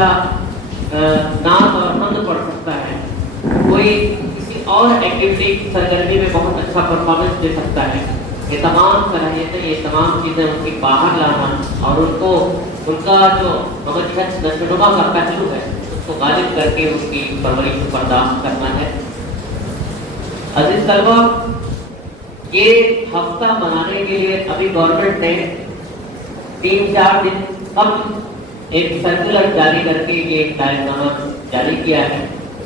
अच्छा नात और हमद पढ़ सकता है, कोई किसी और एक्टिविटी सरगर्मी में बहुत अच्छा परफॉर्मेंस दे सकता है। ये तमाम सलाहियतें, ये तमाम चीज़ें उनकी बाहर लाना और उनको उनका जो मगजहत नशोनुमा का पहलू है उसको गालिब करके उसकी परवरिश बर्दाश्त करना है। अजीज तलबा, ये हफ्ता मनाने के लिए अभी गवर्नमेंट ने 3-4 दिन अब एक सर्कुलर जारी करके ये कार्यक्रम जारी किया है,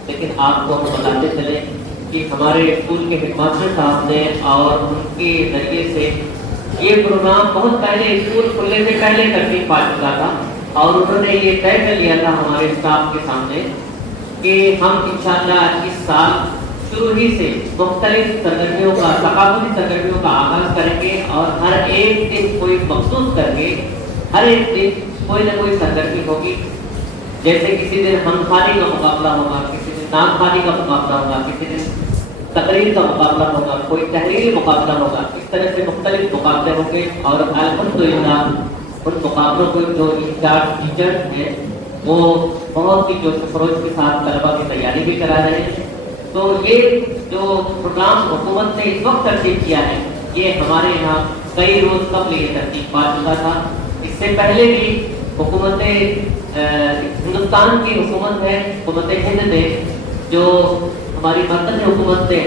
लेकिन आपको हम बताते चले कि हमारे स्कूल के हेडमास्टर साहब ने और उनके जरिए से ये प्रोग्राम बहुत पहले स्कूल खुलने से पहले तरतीब पा चुका था और उन्होंने ये तय कर लिया था हमारे स्टाफ के सामने कि हम इंशाअल्लाह इस साल शुरू ही से मुख्तलिफ सरगर्मियों का, सकाफती सरगर्मियों का आगाज करेंगे और हर एक दिन कोई मखसूस करके हर एक दिन कोई ना कोई सरगर्मी होगी। जैसे किसी दिन हमखानी का मुकाबला होगा, किसी दिन नामखानी का मुकाबला होगा, किसी दिन तकरीर का मुकाबला होगा, कोई तहरीरी मुकाबला होगा। इस तरह से मुख्तलिफ मुकाबले होंगे और अल्हम्दुलिल्लाह उन मुकाबलों को जो इंचार्ज टीचर्स हैं वो बहुत ही जोश खरोश के साथ तलबा की तैयारी भी करा रहे हैं। तो ये जो प्रोग्राम हुकूमत ने इस वक्त तरतीब किया है, ये हमारे यहाँ कई रोज कबल ये तरतीब पा चुका था। इससे पहले भी हुकूमत हिंदुस्तान की हुकूमत है, हुकूमत हिंद ने जो हमारी मरकज़ी हुकूमत ने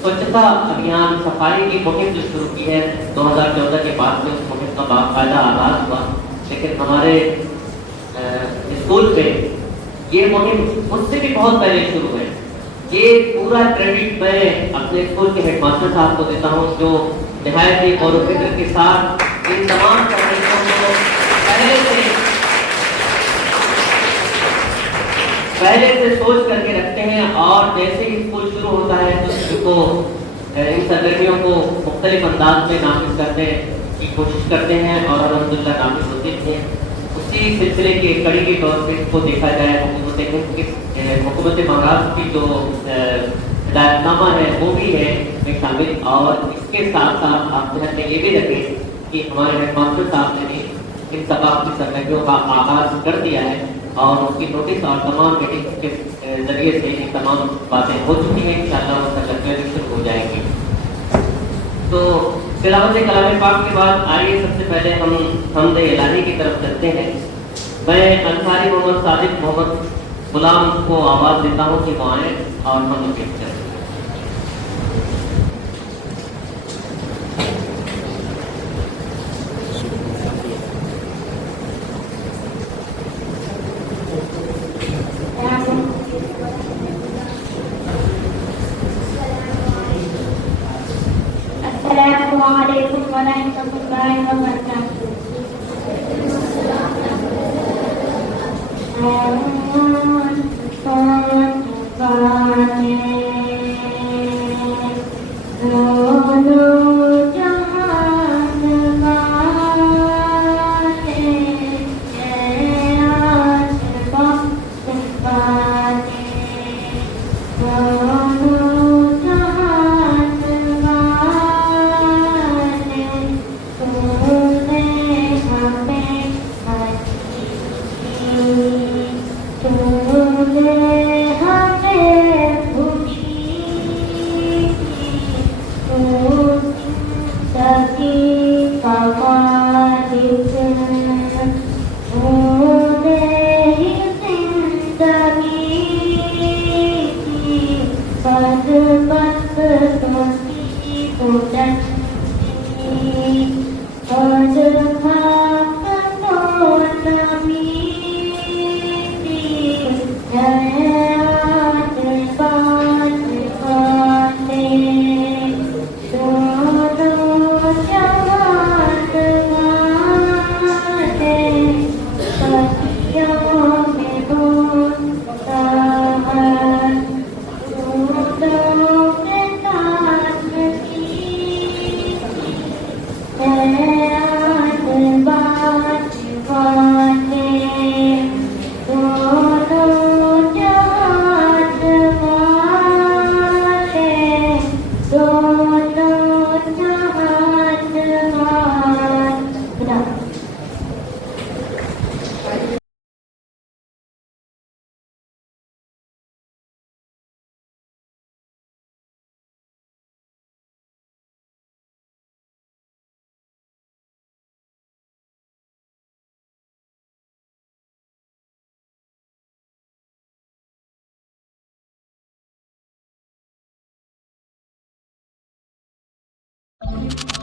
स्वच्छता अभियान, सफाई की मुहिम जो शुरू की है 2014 के बाद से उस मुहिम का बाकायदा आगाज हुआ, लेकिन हमारे स्कूल में ये मुहिम मुझसे भी बहुत पहले शुरू है। ये पूरा क्रेडिट मैं अपने स्कूल के हेडमास्टर साहब को देता हूँ जो निहायत ही गौर व फिक्र के साथ इन तमाम तकनीकों को पहले से सोच करके रखते हैं और जैसे ही स्कूल शुरू होता है तो इसको इन सरगर्मियों को मुख्तलिफ अंदाज में नाफिज करने की कोशिश करते हैं और अल्हम्दुलिल्लाह नाफिज होते हैं। उसी सिलसिले के कड़ी के तौर पर इसको देखा जाए, हुकूमत महाराष्ट्र की जो हिदायतनामा है वो भी है में शामिल, और इसके साथ साथ आप ध्यान में ये भी रखें कि हमारे हेडमास्टर साहब ने भी इन सकाफती सरगर्मियों का आगाज कर दिया है और उसकी नोटिस और तमाम मीटिंग के जरिए से ये तमाम बातें हो चुकी हैं। इंशाअल्लाह वो सरगर्मियाँ शुरू हो जाएंगी। तो तिलावत कलाम पाक के बाद आइए सबसे पहले हम हमद इलाही की तरफ चलते हैं। मैं अंसारी मोहम्मद सादिक मोहम्मद गुलाम को आवाज़ देता हूँ कि वो आएँ और हम पेश करें। अस्सलामुअलैकुम वरहमतुल्लाहि वबरकातुहू। وبركاته